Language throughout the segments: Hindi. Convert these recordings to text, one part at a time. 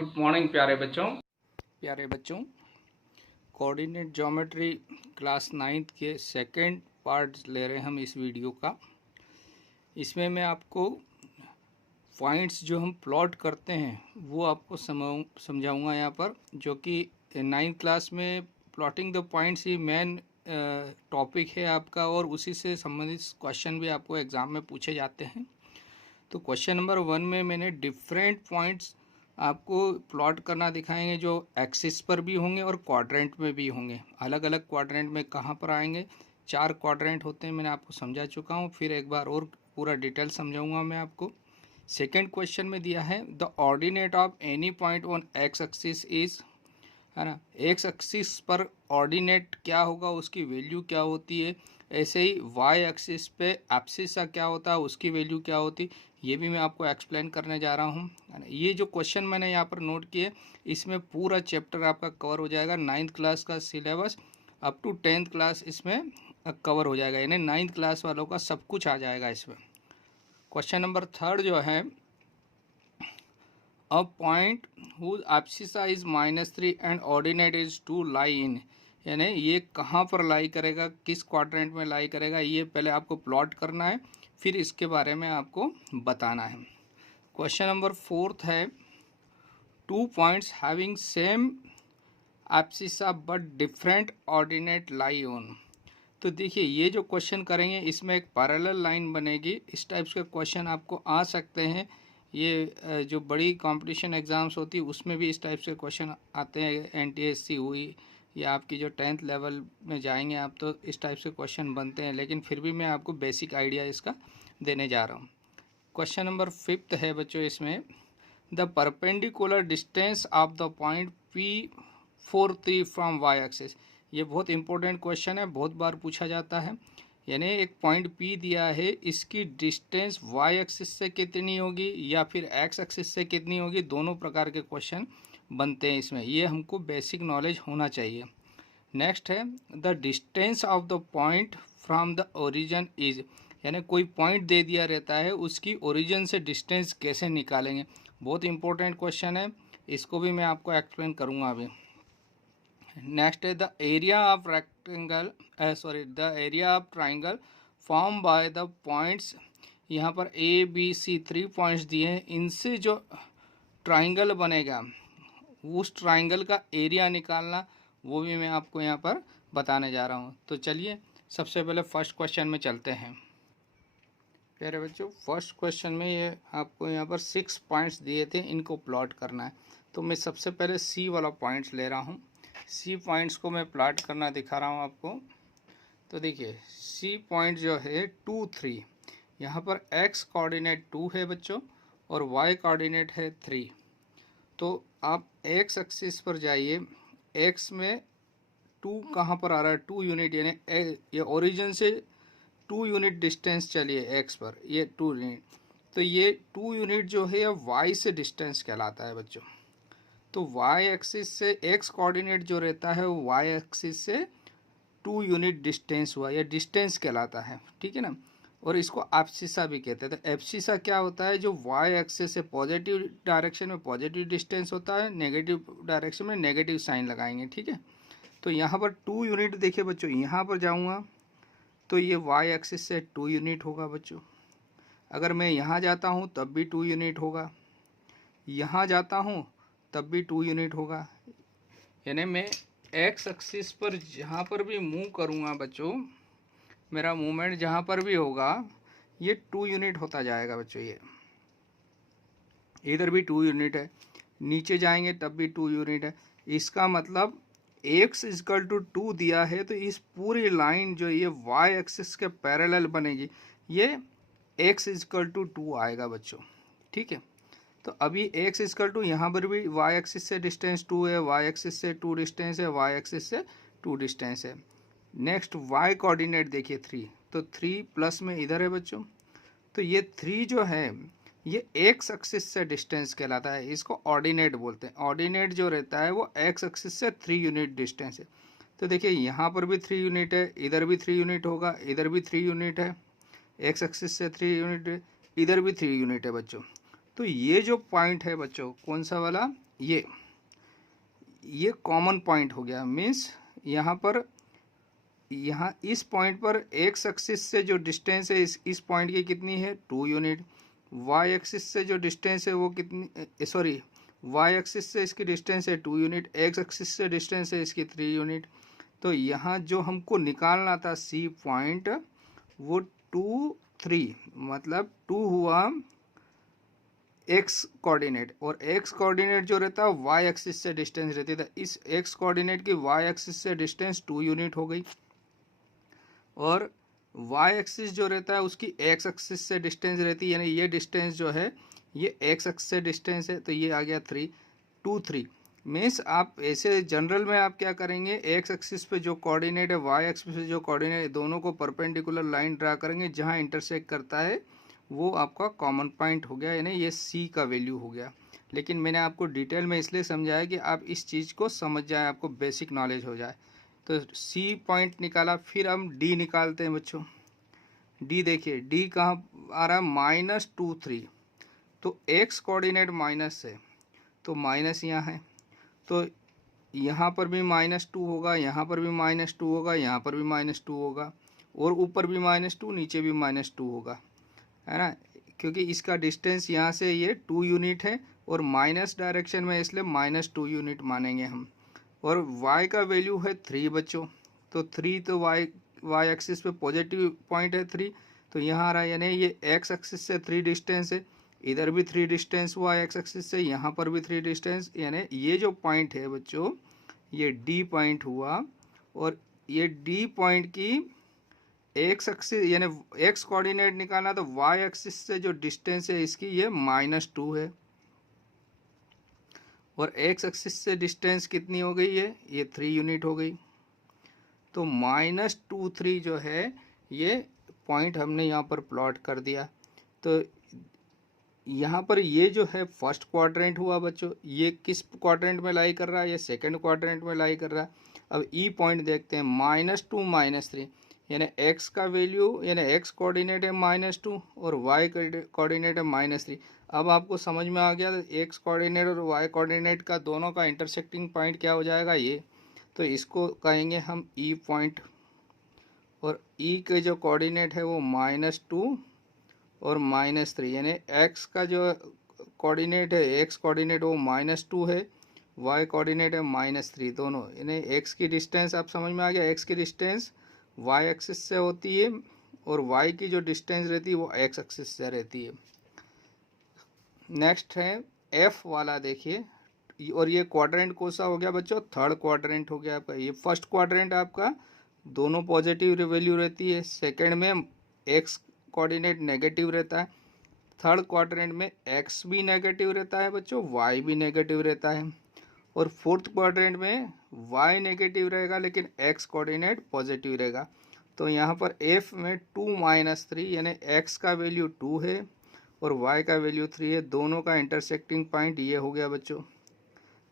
गुड मॉर्निंग प्यारे बच्चों कोऑर्डिनेट ज्योमेट्री क्लास 9th के सेकंड पार्ट ले रहे हैं हम इस वीडियो का। इसमें मैं आपको पॉइंट्स जो हम प्लॉट करते हैं वो आपको समझाऊंगा यहाँ पर, जो कि 9th क्लास में plotting the points he main topic है आपका, और उसी से संबंधित क्वेश्चन भी आपको एग्ज़ाम में पूछे जाते हैं। तो क्वेश्चन नंबर 1 में मैंने डिफरेंट पॉइंट्स आपको प्लॉट करना दिखाएंगे, जो एक्सिस पर भी होंगे और क्वाड्रेंट में भी होंगे। अलग अलग क्वाड्रेंट में कहाँ पर आएंगे, 4 क्वाड्रेंट होते हैं, मैंने आपको समझा चुका हूँ। फिर एक बार और पूरा डिटेल समझाऊंगा मैं आपको। सेकंड क्वेश्चन में दिया है the ordinate of any point on x axis is, है ना। एक्स एक्सिस पर ऑर्डिनेट क्या होगा, उसकी वैल्यू क्या होती है। ऐसे ही वाई एक्सिस पे एब्सिसा क्या होता है, उसकी वैल्यू क्या होती है, ये भी मैं आपको एक्सप्लेन करने जा रहा हूँ। ये जो क्वेश्चन मैंने यहाँ पर नोट किए, इसमें पूरा चैप्टर आपका कवर हो जाएगा। 9th क्लास का syllabus up to 10th class इसमें कवर हो जाएगा, यानी 9th क्लास वालों का सब कुछ आ जाएगा इसमें। क्वेश्चन नंबर 3 जो है, a point whose abscissa is -3 and ordinate is 2 lie in, यानी ये कहाँ पर लाई करेगा, किस क्वाड्रेंट में लाई करेगा, ये पहले आपको प्लॉट करना है, फिर इसके बारे में आपको बताना है। क्वेश्चन नंबर 4 है, 2 points having same abscissa but different ordinate lie on. तो देखिए ये जो क्वेश्चन करेंगे इसमें एक पैरेलल लाइन बनेगी। इस टाइप्स के क्वेश्चन आपको आ सकते हैं। ये जो बड़ी कंपटीशन एग्ज़ाम्स होती है उसमें भी इस टाइप से क्वेश्चन आते हैं। एनटीएससी हुई या आपकी जो 10th लेवल में जाएंगे आप, तो इस टाइप से क्वेश्चन बनते हैं, लेकिन फिर भी मैं आपको बेसिक आइडिया इसका देने जा रहा हूँ। क्वेश्चन नंबर 5 है बच्चों, इसमें the perpendicular distance of the point P43 from Y axis. ये बहुत इंपॉर्टेंट क्वेश्चन है, बहुत बार पूछा जाता है। यानी एक पॉइंट P दिया है, इसकी डिस्टेंस वाई एक्सिस से कितनी होगी या फिर एक्स एक्सिस से कितनी होगी, दोनों प्रकार के क्वेश्चन बनते हैं इसमें। ये हमको बेसिक नॉलेज होना चाहिए। नेक्स्ट है the distance of the point from the origin is, यानी कोई पॉइंट दे दिया रहता है, उसकी ओरिजिन से डिस्टेंस कैसे निकालेंगे। बहुत इंपॉर्टेंट क्वेश्चन है, इसको भी मैं आपको एक्सप्लेन करूँगा अभी। नेक्स्ट है the area of rectangle the area of triangle form by the points. यहाँ पर ए बी सी 3 पॉइंट्स दिए हैं, इनसे जो ट्राइंगल बनेगा उस ट्राइंगल का एरिया निकालना, वो भी मैं आपको यहाँ पर बताने जा रहा हूँ। तो चलिए सबसे पहले फर्स्ट क्वेश्चन में चलते हैं। प्यारे बच्चों, फर्स्ट क्वेश्चन में ये आपको यहाँ पर 6 पॉइंट्स दिए थे, इनको प्लॉट करना है। तो मैं सबसे पहले सी वाला पॉइंट्स ले रहा हूँ। सी पॉइंट्स को मैं प्लॉट करना दिखा रहा हूँ आपको। तो देखिए सी पॉइंट जो है 2 3, यहाँ पर एक्स कोऑर्डिनेट 2 है बच्चों और वाई कोऑर्डिनेट है 3। तो आप एक्स एक्सिस पर जाइए, एक्स में 2 कहाँ पर आ रहा है, 2 यूनिट, यानी ये ओरिजिन से 2 यूनिट डिस्टेंस चलिए एक्स पर, ये 2 यूनिट। तो ये 2 यूनिट जो है वाई से डिस्टेंस कहलाता है बच्चों। तो वाई एक्सिस से एक्स कोऑर्डिनेट जो रहता है वो वाई एक्सिस से 2 यूनिट डिस्टेंस हुआ, या डिस्टेंस कहलाता है, ठीक है ना। और इसको एब्सिसा भी कहते हैं। तो एब्सिसा क्या होता है, जो वाई एक्सिस से पॉजिटिव डायरेक्शन में पॉजिटिव डिस्टेंस होता है, नेगेटिव डायरेक्शन में नेगेटिव साइन लगाएंगे, ठीक है। तो यहाँ पर 2 यूनिट देखिए बच्चों, यहाँ पर जाऊँगा तो ये वाई एक्सिस से 2 यूनिट होगा बच्चों। अगर मैं यहाँ जाता हूँ तब भी 2 यूनिट होगा, यहाँ जाता हूँ तब भी 2 यूनिट होगा। यानी मैं एक्स एक्सिस पर जहाँ पर भी मूव करूँगा बच्चों, मेरा मूवमेंट जहाँ पर भी होगा ये 2 यूनिट होता जाएगा बच्चों। ये इधर भी 2 यूनिट है, नीचे जाएंगे तब भी 2 यूनिट है। इसका मतलब x इजकल टू 2 दिया है, तो इस पूरी लाइन जो ये y एक्सिस के पैरेलल बनेगी, ये x इजकल टू 2 आएगा बच्चों, ठीक है। तो अभी x इजकल टू, यहाँ पर भी y एक्सिस से डिस्टेंस 2 है, y एक्सिस से 2 डिस्टेंस है, y एक्सिस से 2 डिस्टेंस है। नेक्स्ट y कोऑर्डिनेट देखिए 3, तो 3 प्लस में इधर है बच्चों। तो ये 3 जो है ये x एक्सिस से डिस्टेंस कहलाता है, इसको ऑर्डिनेट बोलते हैं। ऑर्डिनेट जो रहता है वो x एक्सिस से 3 यूनिट डिस्टेंस है। तो देखिए यहाँ पर भी 3 यूनिट है, इधर भी 3 यूनिट होगा, इधर भी 3 यूनिट है, x एक्सिस से 3 यूनिट है, इधर भी 3 यूनिट है बच्चों। तो ये जो पॉइंट है बच्चों, कौन सा वाला, ये कॉमन पॉइंट हो गया। मीन्स यहाँ पर, यहाँ इस पॉइंट पर एक्स एक्सिस से जो डिस्टेंस है इस पॉइंट की कितनी है, 2 यूनिट। वाई एक्सिस से जो डिस्टेंस है वो कितनी, सॉरी, वाई एक्सिस से इसकी डिस्टेंस है 2 यूनिट, एक्स एक्सिस से डिस्टेंस है इसकी 3 यूनिट। तो यहाँ जो हमको निकालना था सी पॉइंट, वो 2 3, मतलब 2 हुआ एक्स कोऑर्डिनेट, और एक्स कोऑर्डिनेट जो रहता है वाई एक्सिस से डिस्टेंस रहती है। इस एक्स कोऑर्डिनेट की वाई एक्सिस से डिस्टेंस 2 यूनिट हो गई, और वाई एक्सिस जो रहता है उसकी एक्स एक्सिस से डिस्टेंस रहती है, यानी ये डिस्टेंस जो है ये एक्स एक्सिस से डिस्टेंस है, तो ये आ गया 3 2 3। मीन्स आप ऐसे जनरल में आप क्या करेंगे, एक्स एक्सिस पे जो कोऑर्डिनेट है, वाई एक्सिस पे जो कोऑर्डिनेट है, दोनों को परपेंडिकुलर लाइन ड्रा करेंगे, जहाँ इंटरसेक्ट करता है वो आपका कॉमन पॉइंट हो गया, यानी ये सी का वैल्यू हो गया। लेकिन मैंने आपको डिटेल में इसलिए समझाया कि आप इस चीज़ को समझ जाए, आपको बेसिक नॉलेज हो जाए। तो सी पॉइंट निकाला, फिर हम डी निकालते हैं बच्चों। डी देखिए, डी कहाँ आ रहा है, -2 3। तो एक्स कोऑर्डिनेट माइनस है, तो माइनस यहाँ है, तो यहाँ पर भी -2 होगा, यहाँ पर भी -2 होगा, यहाँ पर भी -2 होगा, और ऊपर भी -2, नीचे भी -2 होगा, है ना, क्योंकि इसका डिस्टेंस यहाँ से ये 2 यूनिट है, और माइनस डायरेक्शन में, इसलिए -2 यूनिट मानेंगे हम। और y का वैल्यू है 3 बच्चों, तो 3 तो y एक्सिस पे पॉजिटिव पॉइंट है 3, तो यहाँ आ रहा है, यानी ये x एक्सिस से 3 डिस्टेंस है, इधर भी 3 डिस्टेंस हुआ x एक्सिस से, यहाँ पर भी 3 डिस्टेंस, यानी ये जो पॉइंट है बच्चों ये D पॉइंट हुआ। और ये D पॉइंट की एक्स एक्सिस, यानी x कोऑर्डिनेट निकालना, तो y एक्सिस से जो डिस्टेंस है इसकी ये -2 है, और एक्स एक्सिस से डिस्टेंस कितनी हो गई है, ये 3 यूनिट हो गई। तो -2 3 जो है ये पॉइंट हमने यहाँ पर प्लॉट कर दिया। तो यहाँ पर ये जो है फर्स्ट क्वाड्रेंट हुआ बच्चों, ये किस क्वाड्रेंट में लाई कर रहा है, ये सेकंड क्वाड्रेंट में लाई कर रहा है। अब ई पॉइंट देखते हैं, -2 -3, यानी एक्स का वैल्यू, यानी एक्स कोऑर्डिनेट है -2 और वाई कोऑर्डिनेट है -3। अब आपको समझ में आ गया, एक्स कोऑर्डिनेट और वाई कोऑर्डिनेट का दोनों का इंटरसेक्टिंग पॉइंट क्या हो जाएगा, ये। तो इसको कहेंगे हम ई पॉइंट, और ई के जो कोऑर्डिनेट है वो -2 और -3, यानी एक्स का जो कोऑर्डिनेट है, एक्स कोऑर्डिनेट वो -2 है, वाई कोऑर्डिनेट है -3, दोनों, यानी एक्स की डिस्टेंस आप समझ में आ गया, एक्स की डिस्टेंस वाई एक्सिस से होती है, और वाई की जो डिस्टेंस रहती है वो एक्स एक्सिस से रहती है। नेक्स्ट है एफ वाला, देखिए, और ये क्वाड्रेंट कौन सा हो गया बच्चों, थर्ड क्वाड्रेंट हो गया आपका। ये फर्स्ट क्वाड्रेंट आपका दोनों पॉजिटिव वैल्यू रहती है, सेकंड में एक्स कोऑर्डिनेट नेगेटिव रहता है, थर्ड क्वाड्रेंट में एक्स भी नेगेटिव रहता है बच्चों, वाई भी नेगेटिव रहता है, और फोर्थ क्वाड्रेंट में वाई नेगेटिव रहेगा लेकिन एक्स कोऑर्डिनेट पॉजिटिव रहेगा। तो यहाँ पर एफ में 2 -3, यानी एक्स का वैल्यू 2 है और वाई का वैल्यू 3 है, दोनों का इंटरसेक्टिंग पॉइंट ये हो गया बच्चों,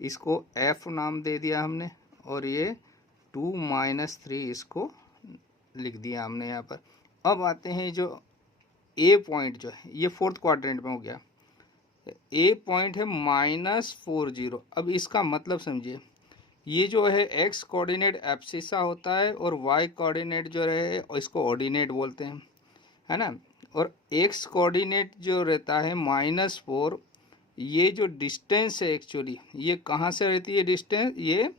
इसको एफ नाम दे दिया हमने, और ये 2 -3 इसको लिख दिया हमने यहाँ पर। अब आते हैं जो ए पॉइंट जो है, ये फोर्थ क्वाड्रेंट में हो गया, ए पॉइंट है -40। अब इसका मतलब समझिए, ये जो है एक्स कोऑर्डिनेट एब्सिसा होता है, और वाई कोऑर्डिनेट जो रहे इसको ऑर्डिनेट बोलते हैं, है ना। और एक्स कोऑर्डिनेट जो रहता है -4, ये जो डिस्टेंस है एक्चुअली ये कहाँ से रहती है डिस्टेंस, ये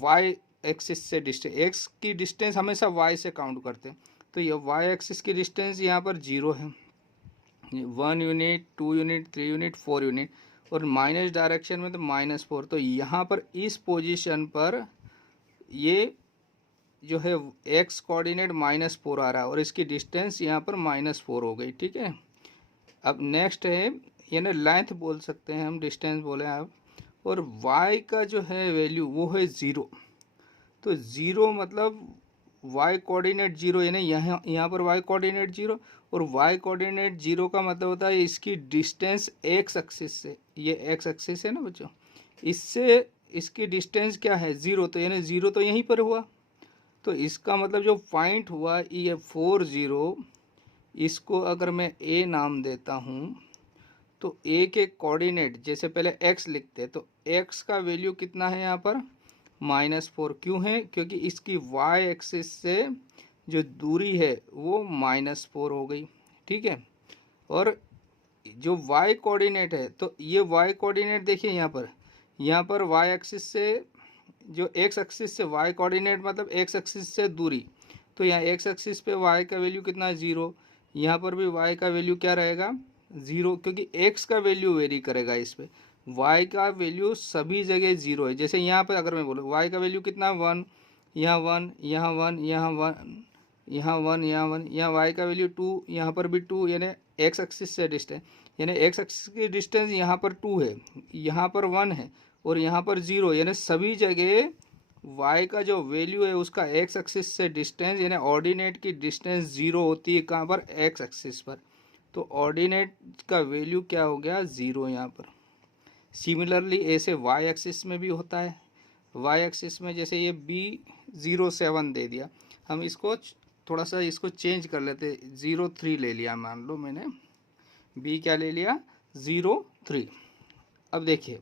वाई एक्सिस से डिस्टेंस, एक्स की डिस्टेंस हमेशा वाई से काउंट करते हैं, तो ये वाई एक्सिस की डिस्टेंस यहाँ पर 0 है, 1 यूनिट, 2 यूनिट, 3 यूनिट, 4 यूनिट, और माइनस डायरेक्शन में तो -4। तो यहाँ पर इस पोजीशन पर ये जो है एक्स कोऑर्डिनेट -4 आ रहा है, और इसकी डिस्टेंस यहाँ पर -4 हो गई, ठीक है। अब नेक्स्ट है, यानी लेंथ बोल सकते हैं हम, डिस्टेंस बोले आप, और y का जो है वैल्यू वो है 0। तो 0 मतलब y कोऑर्डिनेट 0, यानी यहाँ पर y कोऑर्डिनेट 0, और y कोऑर्डिनेट 0 का मतलब होता है इसकी डिस्टेंस x एक्सिस से, ये x एक्सिस है ना बच्चों, इससे इसकी डिस्टेंस क्या है 0, तो यानी 0 तो यहीं पर हुआ। तो इसका मतलब जो पॉइंट हुआ ये 40, इसको अगर मैं a नाम देता हूँ, तो एक एक कोऑर्डिनेट, जैसे पहले x लिखते हैं, तो x का वैल्यू कितना है यहाँ पर -4। क्यों है? क्योंकि इसकी y एक्सिस से जो दूरी है वो -4 हो गई, ठीक है। और जो y कोऑर्डिनेट है, तो ये y कोऑर्डिनेट देखिए यहाँ पर y एक्सिस से, जो x एक्सिस से y कोऑर्डिनेट मतलब x एक्सिस से दूरी, तो यहाँ x एक्सिस पे y का वैल्यू कितना है 0, यहाँ पर भी y का वैल्यू क्या रहेगा 0, क्योंकि x का वैल्यू वेरी करेगा इस पे, y का वैल्यू सभी जगह 0 है। जैसे यहाँ पर अगर मैं बोलूँ y का वैल्यू कितना है 1, यहाँ 1, यहाँ 1, यहाँ 1, यहाँ 1, यहाँ 1, यहाँ y का वैल्यू 2, यहाँ पर भी 2, यानी x एक्सिस से डिस्टेंस, यानी x एक्सिस की डिस्टेंस यहाँ पर 2 है, यहाँ पर 1 है और यहाँ पर 0, यानी सभी जगह y का जो वैल्यू है उसका x एक्सिस से डिस्टेंस, यानी ऑर्डिनेट की डिस्टेंस 0 होती है कहाँ पर, x एक्सिस पर। तो ऑर्डिनेट का वैल्यू क्या हो गया 0 यहाँ पर। सिमिलरली ऐसे y एक्सिस में भी होता है। y एक्सिस में जैसे ये B07 दे दिया, हम इसको थोड़ा सा इसको चेंज कर लेते, 03 ले लिया, मान लो मैंने b क्या ले लिया 03। अब देखिए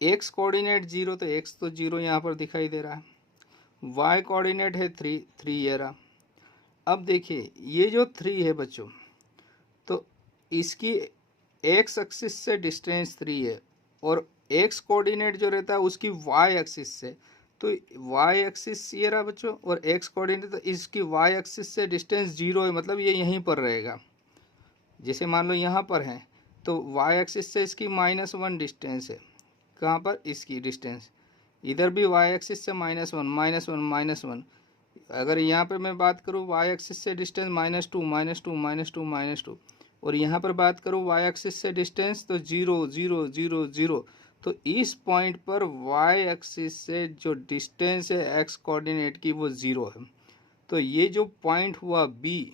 x कोऑर्डिनेट 0, तो x तो 0 यहाँ पर दिखाई दे रहा है, y कोऑर्डिनेट है 3 ये रहा। अब देखिए ये जो 3 है बच्चों, तो इसकी x एक्सिस से डिस्टेंस 3 है और x कोऑर्डिनेट जो रहता है उसकी y एक्सिस से, तो y एक्सिस ये रहा बच्चों और x कोऑर्डिनेट, तो इसकी y एक्सिस से डिस्टेंस 0 है, मतलब ये यहीं पर रहेगा। जैसे मान लो यहाँ पर है तो y एक्सिस से इसकी -1 डिस्टेंस है, कहाँ पर इसकी डिस्टेंस, इधर भी y एक्सिस से -1, अगर यहाँ पे मैं बात करूँ y एक्सिस से डिस्टेंस -2 और यहाँ पर बात करूँ y एक्सिस से डिस्टेंस तो 0 0 0 0, तो इस पॉइंट पर y एक्सिस से जो डिस्टेंस है x कोऑर्डिनेट की वो 0 है। तो ये जो पॉइंट हुआ B,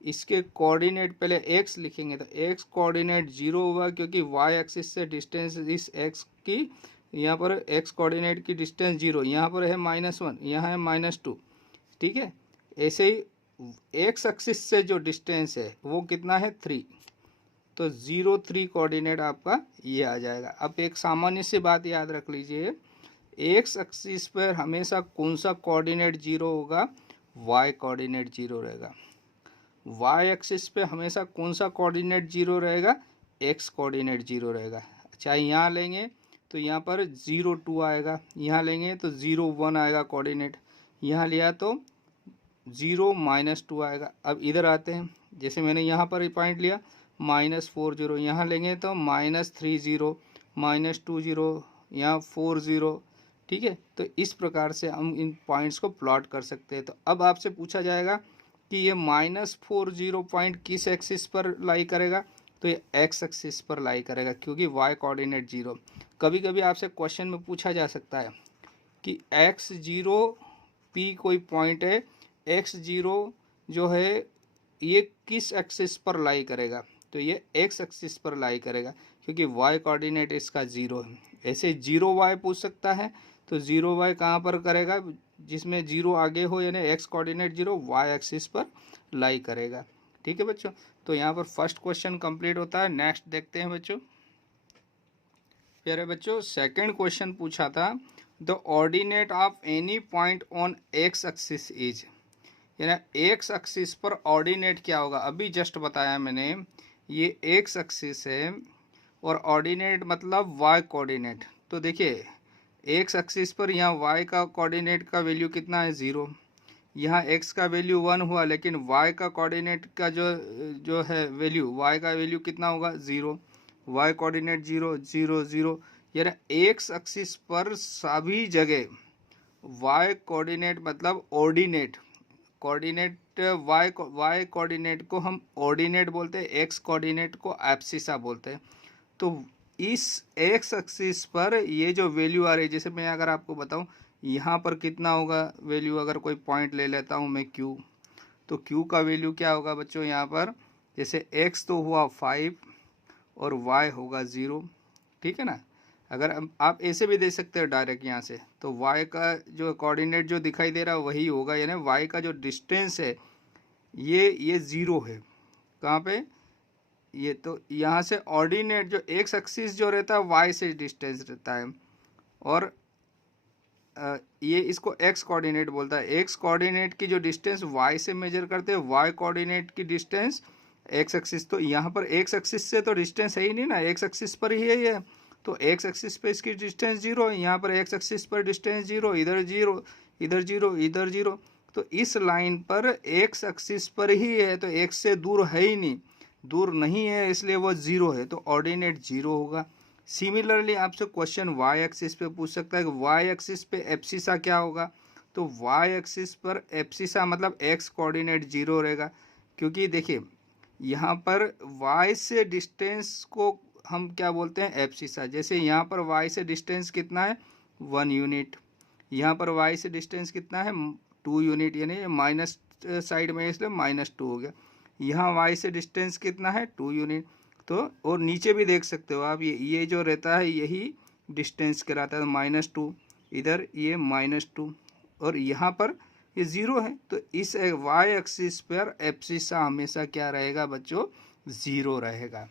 इसके कोऑर्डिनेट पहले x लिखेंगे तो x कोऑर्डिनेट 0 हुआ, क्योंकि y एक्सिस से डिस्टेंस इस x की, यहाँ पर x कोऑर्डिनेट की डिस्टेंस 0, यहाँ पर है -1, यहाँ है -2, ठीक है। ऐसे ही x एक्सिस से जो डिस्टेंस है वो कितना है 3, तो 0 3 कोऑर्डिनेट आपका ये आ जाएगा। अब एक सामान्य सी बात याद रख लीजिए, x एक्सिस पर हमेशा कौन सा कोऑर्डिनेट 0 होगा, y कोऑर्डिनेट 0 रहेगा। y एक्सिस पे हमेशा कौन सा कोऑर्डिनेट 0 रहेगा, x कोऑर्डिनेट 0 रहेगा। चाहे यहाँ लेंगे तो यहाँ पर 0 2 आएगा, यहाँ लेंगे तो 0 1 आएगा कोऑर्डिनेट, यहाँ लिया तो 0 -2 आएगा। अब इधर आते हैं, जैसे मैंने यहाँ पर पॉइंट लिया -4 0, यहाँ लेंगे तो -3 0 -2 0, यहाँ 4 0, ठीक है। तो इस प्रकार से हम इन पॉइंट्स को प्लॉट कर सकते हैं। तो अब आपसे पूछा जाएगा कि ये -4 0 पॉइंट किस एक्सिस पर लाई करेगा, तो ये x एक्सिस पर लाई करेगा, क्योंकि y कोऑर्डिनेट 0। कभी कभी आपसे क्वेश्चन में पूछा जा सकता है कि x0 p कोई पॉइंट है, x0 जो है ये किस एक्सिस पर लाई करेगा, तो ये x एक्सिस पर लाई करेगा, क्योंकि y कोऑर्डिनेट इसका 0 है। ऐसे 0y पूछ सकता है, तो 0y कहाँ पर करेगा, जिसमें 0 आगे हो, यानी x कोऑर्डिनेट 0 y एक्सिस पर लाई करेगा, ठीक है बच्चों। तो यहाँ पर फर्स्ट क्वेश्चन कंप्लीट होता है। नेक्स्ट देखते हैं बच्चों। प्यारे बच्चों, सेकंड क्वेश्चन पूछा था, the ordinate of any point on x axis is, यानी x एक्सिस पर ऑर्डिनेट क्या होगा। अभी जस्ट बताया मैंने, ये x एक्सिस है और ऑर्डिनेट मतलब y कोऑर्डिनेट। तो देखिए x एक्सिस पर यहाँ y का कोऑर्डिनेट का वैल्यू कितना है 0, यहाँ x का वैल्यू 1 हुआ, लेकिन y का कोऑर्डिनेट का जो है वैल्यू, y का वैल्यू कितना होगा 0, y कोऑर्डिनेट 0 0 0, यानी x एक्सिस पर सभी जगह y कोऑर्डिनेट मतलब ऑर्डिनेट, कोऑर्डिनेट y कोऑर्डिनेट को हम ऑर्डिनेट बोलते हैं, x कोऑर्डिनेट को एब्सिसा बोलते हैं। तो इस x एक्सिस पर ये जो वैल्यू आ रही है, जैसे मैं अगर आपको बताऊं यहाँ पर कितना होगा वैल्यू, अगर कोई पॉइंट ले लेता हूँ मैं q, तो q का वैल्यू क्या होगा बच्चों, यहाँ पर जैसे x तो हुआ 5 और y होगा 0, ठीक है ना। अगर आप ऐसे भी दे सकते हो डायरेक्ट यहाँ से, तो y का जो कोऑर्डिनेट जो दिखाई दे रहा है वही होगा, यानी y का जो डिस्टेंस है ये 0 है, कहाँ पे, ये तो यहाँ से ऑर्डिनेट जो एक्स एक्सिस जो रहता है वाई से डिस्टेंस रहता है, और ये इसको एक्स कोऑर्डिनेट बोलता है। एक्स कोऑर्डिनेट की जो डिस्टेंस वाई से मेजर करते हैं, वाई कोऑर्डिनेट की डिस्टेंस एक्स एक्सिस। तो यहाँ पर एक्स एक्सिस से तो डिस्टेंस है ही नहीं ना, एक्स एक्सिस पर ही है ये, तो एक्स एक्सिस पे इसकी डिस्टेंस जीरो है, यहाँ पर एक्स एक्सिस पर डिस्टेंस जीरो, इधर जीरो, इधर जीरो, इधर जीरो। तो इस लाइन पर एक्स एक्सिस पर ही है, तो एक्स से दूर है ही नहीं, दूर नहीं है, इसलिए वो जीरो है, तो ऑर्डिनेट जीरो होगा। सिमिलरली आपसे क्वेश्चन वाई एक्सिस पे पूछ सकता है कि वाई एक्सिस पे एब्सिसा क्या होगा। तो वाई एक्सिस पर एब्सिसा मतलब एक्स कोऑर्डिनेट जीरो रहेगा, क्योंकि देखिए यहाँ पर y से डिस्टेंस को हम क्या बोलते हैं, एब्सिसा। जैसे यहाँ पर y से डिस्टेंस कितना है, 1 यूनिट, यहाँ पर y से डिस्टेंस कितना है, 2 यूनिट, यानी माइनस साइड में इसलिए -2 हो गया। यहाँ y से डिस्टेंस कितना है, 2 यूनिट। तो और नीचे भी देख सकते हो आप, ये जो रहता है यही डिस्टेंस कहलाता है, -2, इधर ये -2, और यहाँ पर ये जीरो है। तो इस वाई एक्सिस पर एब्सिसा हमेशा क्या रहेगा बच्चों, जीरो रहेगा।